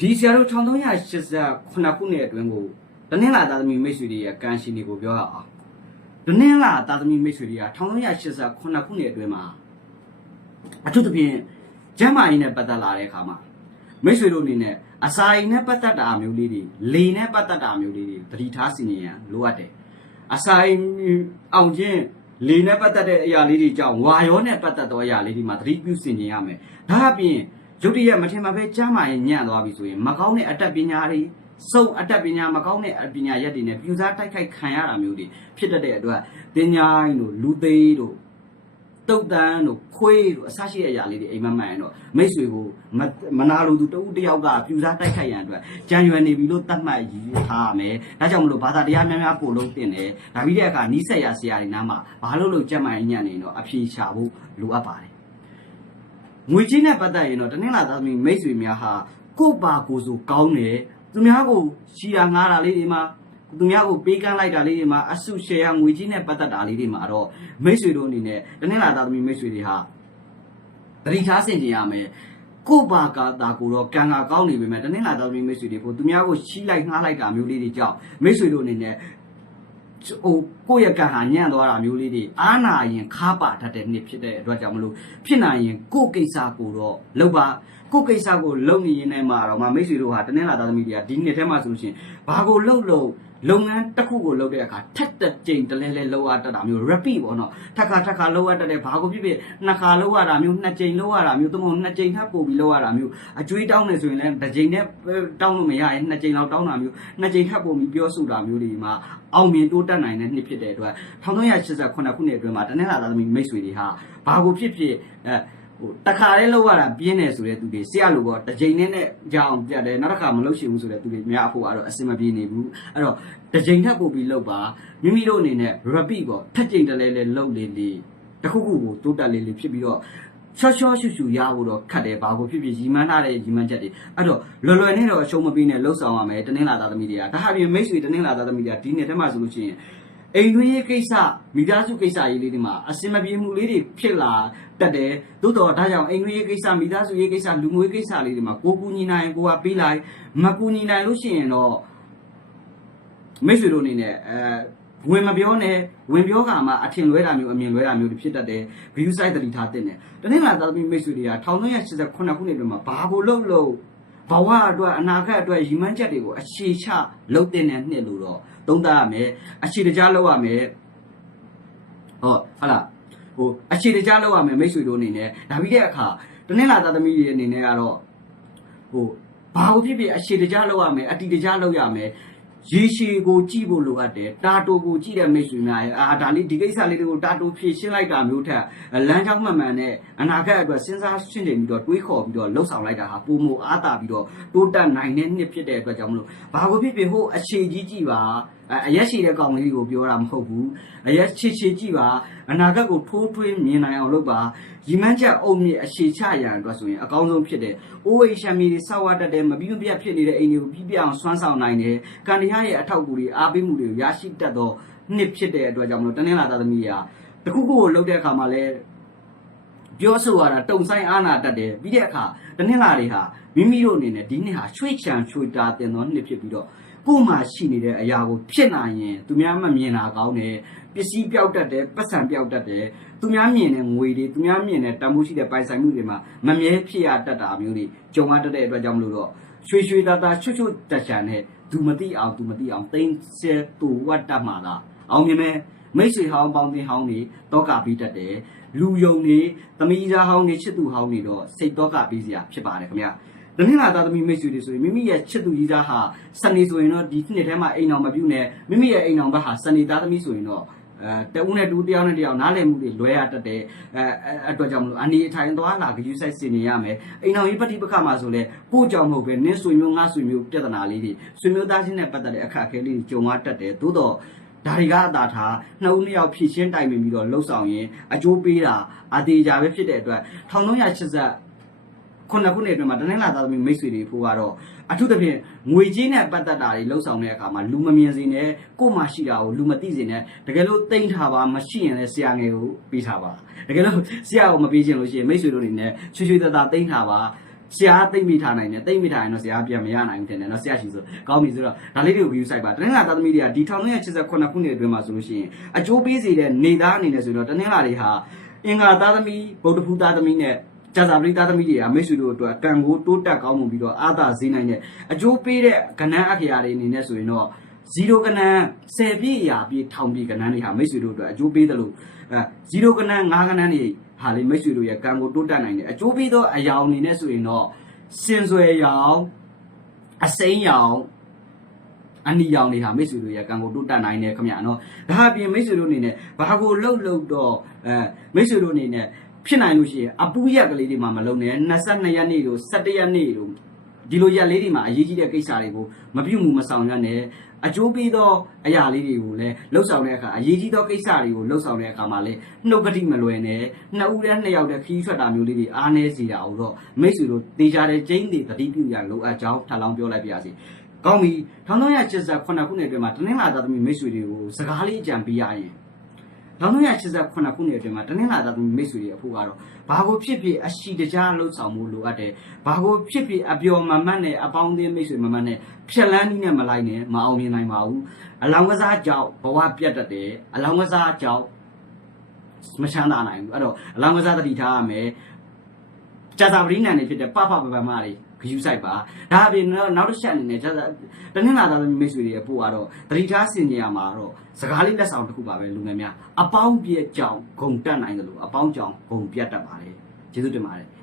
ဒီဆရာတို့1389ခုနှစ်အတွင်းကိုတနင်္လာသားသမီးမိတ်ဆွေတွေရဲ့ကံရှင်တွေကိုပြောရအောင်တနင်္လာသားသမီးမိတ်ဆွေတွေက1389ခုနှစ်အတွင်းမှာအထူးသဖြင့်ကျမ်းမာရေးနဲ့ပတ်သက်လာတဲ့အခါမှာမိတ်ဆွေတို့အနေနဲ့အစာအိမ်နဲ့ပတ်သက်တာမျိုးလေးတွေလေနဲ့ပတ်သက်တာမျိုးလေးတွေသတိထားစီရင်ရန်လိုအပ်တယ်အစာအိမ်အောင်ချင်းလေနဲ့ပတ်သက်တဲ့အရာလေးတွေကြောင့်ဝါရောနဲ့ပတ်သက်သောအရာလေးတွေမှာသတိပြုစီရင်ရမယ်ဒါအပြင် ရုတ်တရက်မထင်မှပဲကြားမှရင်ညံ့သွားပြီဆိုရင်မကောင်းတဲ့အတတ်ပညာတွေစုံအတတ်ပညာမကောင်းတဲ့အပညာရက်တွေနဲ့ပြူစားတိုက်ခိုက်ခံရတာမျိုးတွေဖြစ်တတ်တဲ့အတွက်တင်ညာရင်းတို့လူသေးတို့တုတ်တန်းတို့ခွေးတို့အစရှိတဲ့အရာလေးတွေအိမ်မက်မှန်ရင်တော့မိတ်ဆွေကိုမမနာလိုသူတဦးတစ်ယောက်ကပြူစားတိုက်ခိုက်ရန်အတွက်ကြံရွယ်နေပြီလို့သတ်မှတ်ရထားရမယ်။ဒါကြောင့်မလို့ဘာသာတရားများများပို့လို့တင်တယ်။ဒါပြီးတဲ့အခါနီးစက်ရဆရာတွေနားမှာဘာလို့လို့ကြက်မှန်ညံ့နေတော့အဖြေရှာဖို့လိုအပ်ပါတယ်။ ငွေချင်းနဲ့ပတ်သက်ရင်တော့တနင်္လာသားသမီးမိတ်ဆွေများဟာကိုယ့်ပါကိုယ်ဆိုကောင်းတယ်သူများကိုရှီတာငားတာလေးတွေမှာသူများကိုပေးကမ်းလိုက်တာလေးတွေမှာအဆုရှယ်ရငွေချင်းနဲ့ပတ်သက်တာလေးတွေမှာတော့မိတ်ဆွေတို့အနေနဲ့တနင်္လာသားသမီးမိတ်ဆွေတွေဟာတတိထားဆင်ကျင်ရမယ်ကိုယ့်ဘာကတာကိုတော့ကံကကောင်းနေပေမဲ့တနင်္လာသားသမီးမိတ်ဆွေတွေကိုသူများကိုရှီးလိုက်ငှားလိုက်တာမျိုးလေးတွေကြောင့်မိတ်ဆွေတို့အနေနဲ့ ဟိုကိုယ့်ရဲ့ကံဟာညံ့သွားတာမျိုးလေးတွေအားနာရင်ခါပါတတ်တဲ့နှစ်ဖြစ်တဲ့အတွက်ကြောင့်မလို့ဖြစ်နိုင်ရင်ကိုယ့်ကိစ္စကိုတော့လုပ်ပါကိုယ့်ကိစ္စကိုလုပ်နေရင်လည်းမှာတော့မမိတ်ဆွေတို့ဟာတနင်္လာသားသမီးတွေကဒီနှစ်ထဲမှာဆိုလို့ရှိရင်ဘာကိုလုပ်လို့ လုပ်ငန်းတစ်ခုကိုလုပ်တဲ့အခါထက်တဲ့ကြိမ်တလဲလဲလောက်ရတတ်တာမျိုး repeat ပေါ့နော်ထက်ခါထက်ခါလောက်ရတတ်တဲ့ဘာကိုဖြစ်ဖြစ်နှစ်ခါလောက်ရတာမျိုးနှစ်ကြိမ်လောက်ရတာမျိုးသို့မဟုတ်နှစ်ကြိမ်ထပ်ပို့ပြီးလောက်ရတာမျိုးအကျွေးတောင်းနေဆိုရင်လည်းတစ်ကြိမ်နဲ့တောင်းလို့မရရင်နှစ်ကြိမ်လောက်တောင်းတာမျိုးနှစ်ကြိမ်ထပ်ပို့ပြီးပြောဆိုတာမျိုးတွေမှာအောင်မြင်တိုးတက်နိုင်တဲ့နှစ်ဖြစ်တဲ့အတွက်1389ခုနှစ်အတွင်းမှာတနင်္လာသားသမီးမိတ်ဆွေတွေဟာဘာကိုဖြစ်ဖြစ်အဲ ဟိုတခါလေးလောက်ရတာပြင်းတယ်ဆိုတဲ့သူတွေဆရာလိုပေါ့တစ်ချိန်နဲ့နဲ့ကြောင်ပြတ်တယ်နောက်တစ်ခါမလုပ်ရှင်ဘူးဆိုတဲ့သူတွေများအဖို့ကတော့အစင်မပြေနေဘူးအဲ့တော့တစ်ချိန်ထပ်ပို့ပြီးလောက်ပါမိမိတို့အနေနဲ့ repeat ပေါ့ထက်ချိန်တလဲလဲလောက်လေလေတစ်ခုခုကိုတိုးတက်လေးလေးဖြစ်ပြီးတော့ချောချောရှူရှူရဖို့တော့ခတ်တယ်ဘာကိုဖြစ်ဖြစ်ရီမန်းထားတဲ့ရီမန်းချက်တွေအဲ့တော့လွယ်လွယ်နဲ့တော့အရှုံးမပေးနဲ့လှုပ်ဆောင်ရမယ်တနင်္လာသားသမီးတွေကဒါဟာပြင်မိတ်ဆွေတနင်္လာသားသမီးတွေကဒီနေ့တည်းမှဆိုလို့ရှိရင် အိမ်တွင်းရေးကိစ္စမိသားစုကိစ္စရေးလေးတွေမှာအစင်မပြေမှုလေးတွေဖြစ်လာတတ်တယ်သို့တော့ဒါကြောင့်အိမ်တွင်းရေးကိစ္စမိသားစုရေးကိစ္စလူငွေကိစ္စလေးတွေမှာကိုကူညီနိုင်ကိုကပေးလိုက်မကူညီနိုင်လို့ရှိရင်တော့မိတ်ဆွေတို့အနေနဲ့အဲဝင်မပြောနဲ့ဝင်ပြောကမှအထင်လွဲတာမျိုးအမြင်လွဲတာမျိုးတွေဖြစ်တတ်တယ် view site တတိထားတဲ့နဲ့တနင်္လာသားသမီးမိတ်ဆွေတွေက1389ခုနှစ်အတွင်းမှာဘာကိုလှုပ်လို့ဘဝအတွက်အနာဂတ်အတွက်ရည်မှန်းချက်တွေကိုအခြေချလှုပ်တဲ့နဲ့နှစ်လို့တော့ သုံးသပ်ရမယ်အခြေတကြားလှုပ်ရမယ်ဟောဟာလားဟိုအခြေတကြားလှုပ်ရမယ်မိတ်ဆွေတို့အနေနဲ့ဒါပြီးတဲ့အခါတနင်္လာသားသမီးတွေအနေနဲ့ကတော့ဟိုဘာကိုဖြစ်ဖြစ်အခြေတကြားလှုပ်ရမယ်အတီတကြားလှုပ်ရမယ်ရေရှည်ကိုကြည့်ဖို့လိုအပ်တယ်တာတိုကိုကြည့်တဲ့မိတ်ဆွေများရဲ့အာဒါလေးဒီကိစ္စလေးတွေကိုတာတိုဖြည့်ရှင်းလိုက်တာမျိုးထက်လမ်းကြောင်းမှန်မှန်နဲ့အနာဂတ်အတွက်စဉ်းစားရှင်းနေပြီးတော့တွေးခေါ်ပြီးတော့လှုပ်ဆောင်လိုက်တာဟာပုံမအားတာပြီးတော့တိုးတက်နိုင်တဲ့နှစ်ဖြစ်တဲ့အတွက်ကြောင့်မလို့ဘာကိုဖြစ်ဖြစ်ဟိုအခြေကြီးကြည့်ပါ အရက်ရှိတဲ့ကောင်လေးကိုပြောတာမဟုတ်ဘူးအရက်ချစ်ချစ်ကြည့်ပါအနာဂတ်ကိုထိုးထွင်းမြင်နိုင်အောင်လုပ်ပါရီမန်းချက်အုံမြင့်အခြေချရန်အတွက်ဆိုရင်အကောင်းဆုံးဖြစ်တယ်အိုးဝိရှမ်းမီတွေဆောက်ရတတ်တယ်မပြီးမပြတ်ဖြစ်နေတဲ့အိမ်တွေကိုပြီးပြအောင်ဆွမ်းဆောင်နိုင်တယ်ကံတရားရဲ့အထောက်အကူတွေအားပေးမှုတွေကိုရရှိတတ်သောနှစ်ဖြစ်တဲ့အတွက်ကြောင့်မလို့တနင်္လာသားသမီးရာတခုခုကိုလုပ်တဲ့အခါမှာလဲပြောဆိုရတာတုံဆိုင်အားနာတတ်တယ်ပြီးတဲ့အခါတနင်္လာတွေဟာမိမိတို့အနေနဲ့ဒီနှစ်ဟာချွေချံချွေတာတင်သောနှစ်ဖြစ်ပြီးတော့ ကိုယ်မှာရှိနေတဲ့အရာကိုဖြစ်နိုင်ရင် သူများမမြင်တာကောင်းတယ်ပစ္စည်းပြောက်တတ်တယ်ပတ်စံပြောက်တတ်တယ်သူများမြင်တဲ့ငွေတွေသူများမြင်တဲ့တန်ဖိုးရှိတဲ့ပိုင်ဆိုင်မှုတွေမှာမမြဲဖြစ်ရတတ်တာမျိုးတွေကြုံရတတ်တဲ့အတွက်ကြောင့်မလို့တော့ရွှေရွှေသားသားချွတ်ချွတ်တက်ချန်နဲ့သူမသိအောင်သူမသိအောင်တိမ့်ဆဲတူဝတ်တတ်မှာလားအောင်မြင်မဲ့မိတ်ဆွေဟောင်းပေါင်းတင်ဟောင်းတွေတောကပြီးတတ်တယ်လူယုံတွေသမီးသားဟောင်းတွေချစ်သူဟောင်းတွေတော့စိတ်တောကပြီးစရာဖြစ်ပါတယ်ခင်ဗျာ တနင်္လာသားသမီးမိတ်ဆွေတွေဆိုရင်မိမိရဲ့ချစ်သူကြီးသားဟာစနေဆိုရင်တော့ဒီနှစ်ထဲမှာအိမ်အောင်မပြုတ်နဲ့မိမိရဲ့အိမ်အောင်ဘက်ဟာစနေသားသမီးဆိုရင်တော့အဲတဦးနဲ့တူတယောက်နဲ့တယောက်နားလည်မှုတွေလွဲရတတ်တယ်အဲအတွက်ကြောင့်မလို့အနေအထိုင်သွားလာကြည့်ဆိုင်စင်နေရမယ်အိမ်အောင်ကြီးပฏิပခါမှာဆိုလဲကိုကြောင့်မဟုတ်ပဲနင်းဆွေမျိုးငါဆွေမျိုးပြဿနာလေးတွေဆွေမျိုးသားချင်းနဲ့ပတ်သက်တဲ့အခက်အခဲလေးတွေကြုံရတတ်တယ်သို့တော့ဒါတွေကအသာထားနှစ်ဦးနှစ်ယောက်ဖြည့်ရှင်းတိုင်ပင်ပြီးတော့လှုပ်ဆောင်ရင်အကျိုးပေးတာအသေးကြပဲဖြစ်တဲ့အတွက်1380 ခုနှစ်ခုနှစ်အတွင်းမှာတနင်္လာသားသမီးမိတ်ဆွေတွေဖို့ကတော့အထူးသဖြင့်ငွေကြေးနဲ့ပတ်သက်တာတွေလှုပ်ဆောင်တဲ့အခါမှာလူမမြင်စေနဲ့ကို့မှာရှိတာကိုလူမသိစေနဲ့တကယ်လို့တိမ့်ထားပါမရှိရင်လည်းဆရာငယ်ကိုပေးထားပါတကယ်လို့ဆရာကိုမပေးချင်လို့ရှိရင်မိတ်ဆွေတို့အနေနဲ့ချွေချွေတသားတိမ့်ထားပါဆရာသိမ့်မိထားနိုင်တယ်သိမ့်မိထားရင်တော့ဆရာပြန်မရနိုင်ဘူးတင်တယ်နော်ဆရာရှိဆိုကောင်းပြီဆိုတော့ဒါလေးတွေကို view site ပါတနင်္လာသားသမီးတွေကဒီ1989ခုနှစ်အတွင်းမှာဆိုလို့ရှိရင်အကျိုးပေးစေတဲ့နေသားအနေနဲ့ဆိုတော့တနင်္လာတွေဟာအင်္ဂါသားသမီးဗုဒ္ဓဖူးသားသမီးနဲ့ ကျဇာပရိသားသမီးတွေကမိတ်ဆွေတို့အတွက်ကံကိုတိုးတက်ကောင်းမှုပြီးတော့အာသာဈေးနိုင်တဲ့အကျိုးပေးတဲ့ကဏ္ဍအခရာတွေအနေနဲ့ဆိုရင်တော့0ကဏ္ဍ10ပြည့်ရာပြည့်ထောင်ပြည့်ကဏ္ဍတွေဟာမိတ်ဆွေတို့အတွက်အကျိုးပေးတယ်လို့အဲ0ကဏ္ဍ5ကဏ္ဍတွေဟာလေမိတ်ဆွေတို့ရဲ့ကံကိုတိုးတက်နိုင်တယ်အကျိုးပေးသောအယောင်အနေနဲ့ဆိုရင်တော့စင်ဆွယ်ရောင်အစိမ်းရောင်အနီရောင်တွေဟာမိတ်ဆွေတို့ရဲ့ကံကိုတိုးတက်နိုင်တယ်ခင်ဗျာနော်ဒါအပြင်မိတ်ဆွေတို့အနေနဲ့ဘာကိုလှုပ်လှုပ်တော့အဲမိတ်ဆွေတို့အနေနဲ့ ဖြစ်နိုင်လို့ရှိရင်အပူရက်ကလေးတွေမှာမလုံနဲ့22ရက်နေ့တို့17ရက်နေ့တို့ဒီလိုရက်လေးတွေမှာအရေးကြီးတဲ့ကိစ္စတွေကိုမပြုတ်မှုမဆောင်ရနဲ့အကျိုးပေးသောအရာလေးတွေကိုလည်းလှုပ်ဆောင်တဲ့အခါအရေးကြီးသောကိစ္စတွေကိုလှုပ်ဆောင်တဲ့အခါမှာလည်းနှုတ်ကတိမလွယ်နဲ့နှစ်ဦးနဲ့နှစ်ယောက်နဲ့ခီးထွက်တာမျိုးလေးတွေအားနည်းစေတာအောင်တော့မိတ်ဆွေတို့တေချာတဲ့ကျင်းတွေတတိပြုရလိုအပ်ကြောင်းထပ်လောင်းပြောလိုက်ပါရစေကောင်းပြီ1388ခုနှစ်အတွင်းမှာတနင်္လာသားသမီးမိတ်ဆွေတွေကိုစကားလေးအကြံပေးရရင် 1388ခုနှစ်အတွင်းမှာတနင်္လာသားသမီးမိတ်ဆွေတွေအဖို့ကတော့ဘာကိုဖြစ်ဖြစ်အရှိတကြားလှုပ်ဆောင်မှုလိုအပ်တယ်ဘာကိုဖြစ်ဖြစ်အပျော်မမတ်နဲ့အပေါင်းအသင်းမိတ်ဆွေမမတ်နဲ့ဖြက်လန်းနည်းနဲ့မလိုက်နဲ့မအောင်မြင်နိုင်ပါဘူးအလောင်းကစားကြောင့်ဘဝပြတ်တတ်တယ်အလောင်းကစားကြောင့်မချမ်းသာနိုင်ဘူးအဲ့တော့အလောင်းကစားတတိထားရမယ်ကြာသာပရိနန်နေဖြစ်တဲ့ပပပပမတွေ ဂယူဆိုင်ပါဒါအပြင်တော့နောက်တစ်ချက်အနေနဲ့ကြာသာတနင်္လာသားသမီးမိတ်ဆွေတွေရဲ့ပို့ကတော့တတိထားစင်ကြရမှာတော့စကားလေးလက်ဆောင်တစ်ခုပါပဲလူငယ်များအပေါင်းပြည့်ကြောင်ဂုံတက်နိုင်တယ်လို့အပေါင်းကြောင်ဂုံပြတ်တတ်ပါတယ်ကျေးဇူးတင်ပါတယ်